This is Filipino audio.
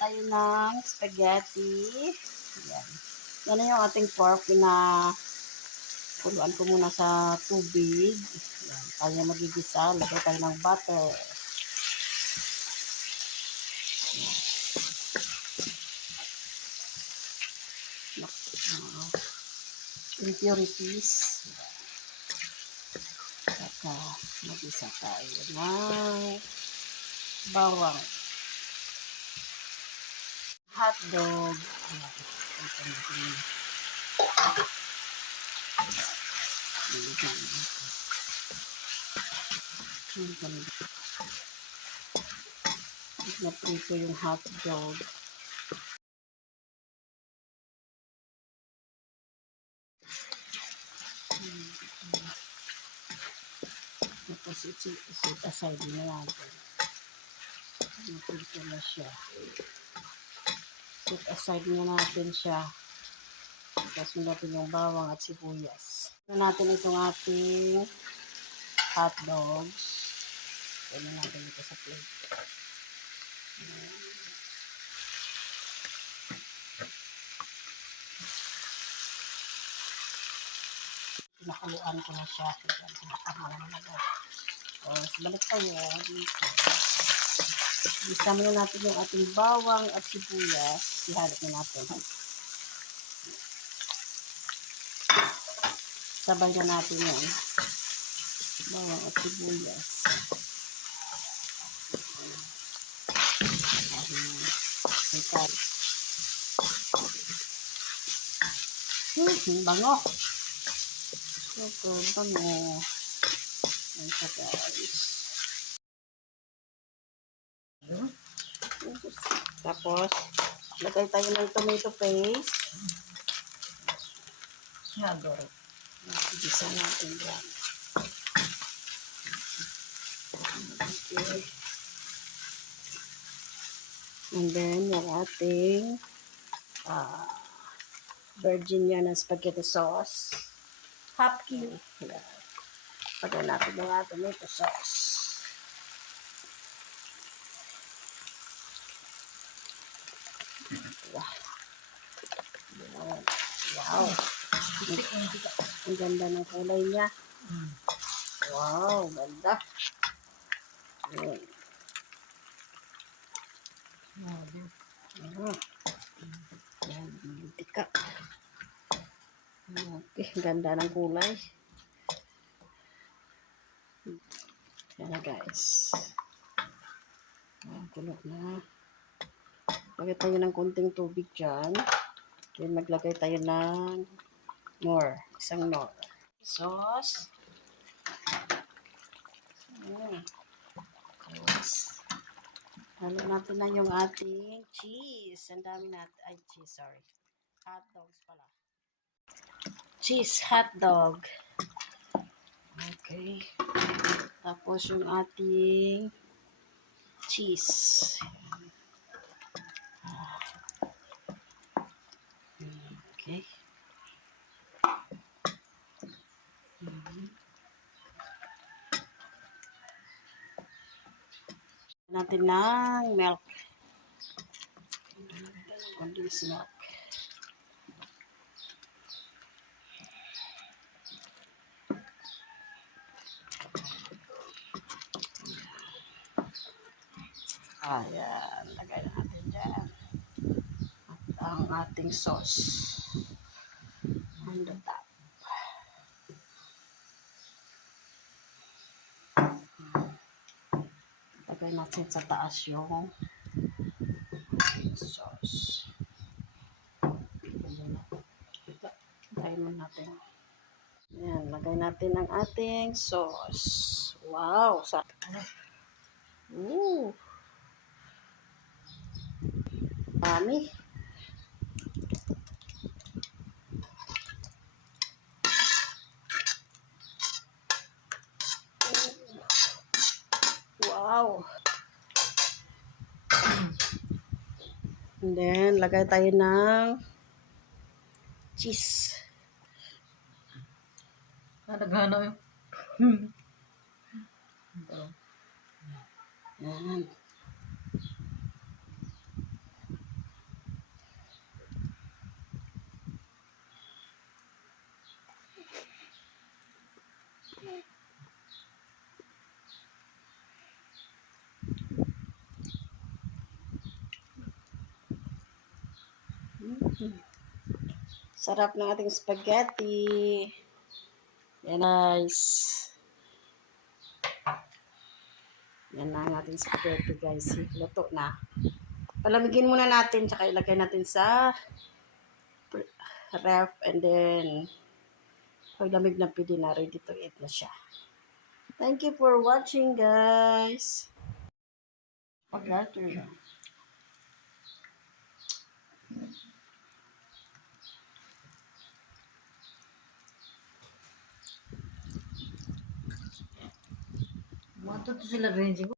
tayo ng spaghetti. Yan. Yan yung ating pork na kuluan ko muna sa tubig. Yan. Tayo magigisa. Lagay tayo ng butter. Impurities. Saka magisa tayo ng bawang. Hotdog. Ayan. Ito natin. Na-prito yung hotdog. Tapos i-set aside na natin. Na-prito na siya. Set aside na natin siya. Tapos natin yung bawang at sibuyas. Ito natin itong ating hotdogs. Ito natin dito sa plate. Pinakaluan ko na siya. Pinakaluan na natin. Tapos balik tayo dito. Isa muna natin yung ating bawang at sibuyas. Ihalot na natin. Sabay na natin yan. Bawang at sibuyas. Bango. Super bango. Ayan siya guys. Tapos, lagay tayo ng tomato paste. Nagoro. Igisa natin dyan. Okay. And then, yung ating Virginia na spaghetti sauce. Half kilo. Pagay natin yung ating tomato sauce. Wow. Ang ganda ng kulay niya. Wow, ganda. Ayan. Ayan, tika. Okay, ganda ng kulay. Ayan na guys. Ayan, kulot na. Lagay tayo ng konting tubig dyan. Then maglagay tayo ng isang nor. Sauce. Halo natin na yung ating cheese. Ang dami natin. Ay, cheese, sorry. Hot dogs pala. Cheese hotdog. Okay. Tapos yung ating cheese. Okay. Natin ng milk. Condensed milk. Ayan, lagay natin dyan. At ang ating sauce on the top. Lagay natin sa taas yung sauce. Lagay mo natin. Ayan, lagay natin ang ating sauce. Wow! Ooh! Dami. Wow! And then, lagay tayo ng cheese. Nagana yun. Yan. Sarap ng ating spaghetti. Yan, guys. Yan na ang ating spaghetti, guys. Luto na. Palamigin muna natin, tsaka ilagay natin sa ref, and then pag lamig na pwede na, ready to eat na siya. Thank you for watching, guys. Pag-ato na. Matuto sila rin